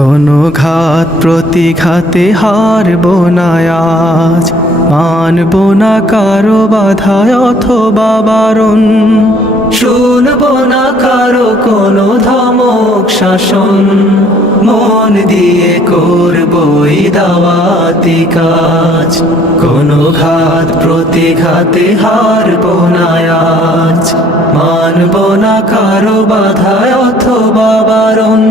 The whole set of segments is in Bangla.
কোনো ঘাত প্রতিঘাতে হার না আজ। মানব না কারও বাধায় অথবা বারণ। শুনব না কারও কোনো ধমক শাসন। মন দিয়ে করবই দাওয়াতি কাজ। কোনো ঘাত প্রতিঘাতে হারব না আজ। মানব না কারও বাধায় অথবা বারণ।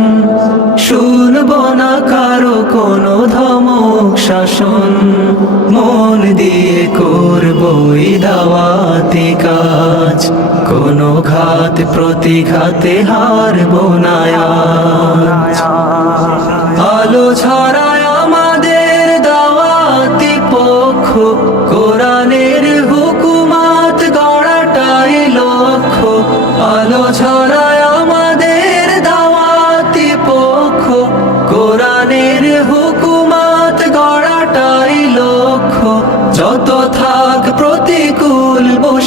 শুনব না কারও কোনো ধমক শাসন। মন দিয়ে করবই দাওয়াতি কাজ। কোনো ঘাত প্রতিঘাতে হারব না আজ। আলো ছড়ায় আমাদের দাওয়াতি পক্ষ, কোরআনের হুকুমাত গড়াটাই লক্ষ্য আলো ছড়ায়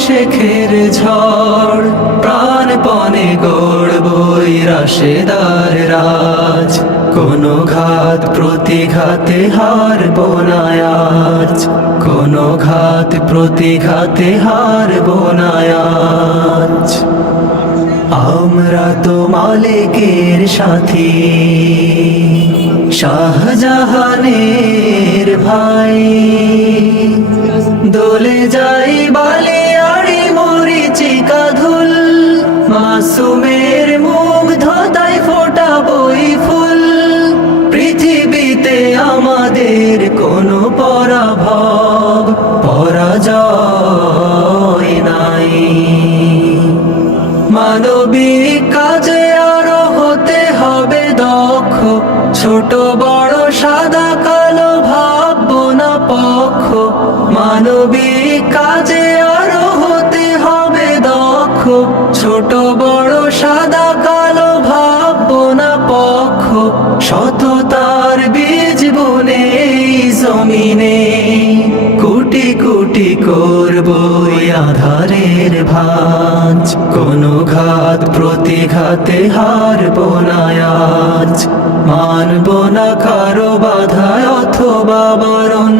প্রতিকূল বসে খের ঝড়, প্রাণপণে গড়বই রাশেদার রাজ। কোনো ঘাত প্রতিঘাতে হারব না আজ। কোনো ঘাত প্রতিঘাতে হারব না আজ। আমরা তো মালিকের সাথী। শাহজাহানের ভাই। দোলে যাই বালিয়াড়ি মাসুমের ফোটা বই ফুল। পৃথিবীতে আমাদের কোনো পরাভব, পরাজয় নাই। মানবিক কাজে আরও হতে হবে দক্ষ। ছোট, বড়, সাদা, কালো, ভাববো না পক্ষ। মানবিক কাজে ছোট বড় সাদা কালো ভাববো না পক্ষ, সততার বীজ বুনে জমিনে। কোটি কোটি করবই আধারের ভাঁজ, কোনো ঘাত প্রতিঘাতে হারব না আজ। মানব না কারও বাধায় অথবা বারণ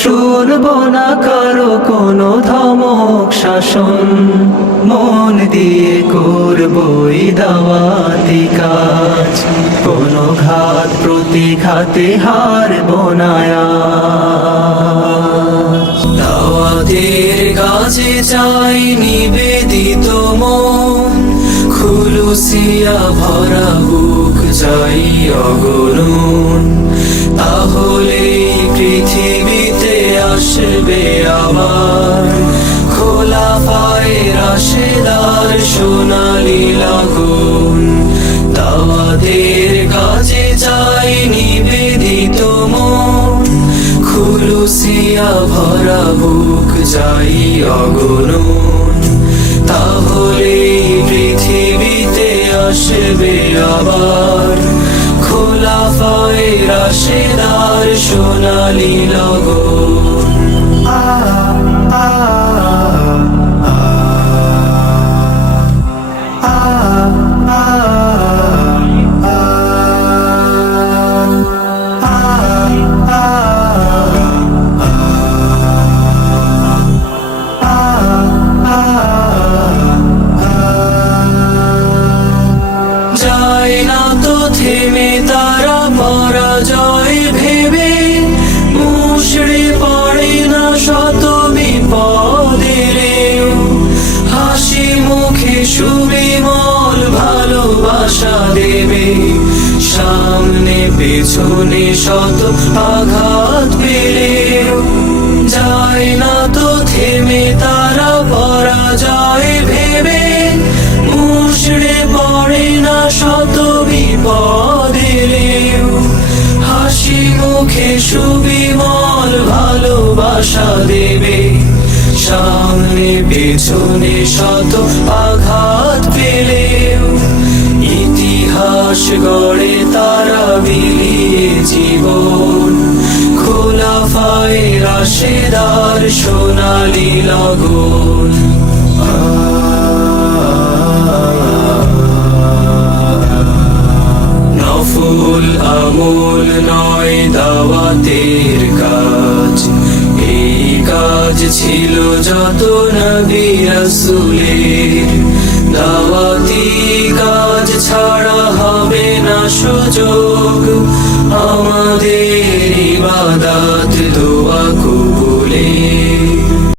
শুনব না কারও কোনো ধমক, শাসন মন দিয়ে করবই দাওয়াতি কাজ কোনো ঘাত প্রতিঘাতে হারব না। দাওয়াতের কাজে চাই নিবেদিত মন, খুলুসিয়া ভরা বুক চাই অগরুণ আসবে আবার খোলা পায়ে রাশেদার সোনালি লাগুন। দাওয়াতের কাজে চাই নিবেদিত মন। খুলুসিয়া ভরা বুক যাই অগরুণ তাহলে পৃথিবীতে আসবে আবার। খোলা পায়ে রাশেদার সোনালি লগন। পরাজয় ভেবে মুশড়ে পড়ে না শত বিপদের হাসি মুখে সুবিমল ভালোবাসা দেবে। সামনে, পেছনে শত আঘাত পেলেও যায় মুখে সুবিমল ভালোবাসা দেবে। সামনে, পেছনে শত আঘাত পেলেও ইতিহাস গড়ে তারা বিলিয়ে জীবন। খোলা ফায় রাশেদার সোনালি লগন। ভুল আমল নয় দাওয়াতের কাজ। এই কাজ ছিল যত নবী রসুলের। দাওয়াতি কাজ ছাড়া হবে না সুযোগ। আমাদের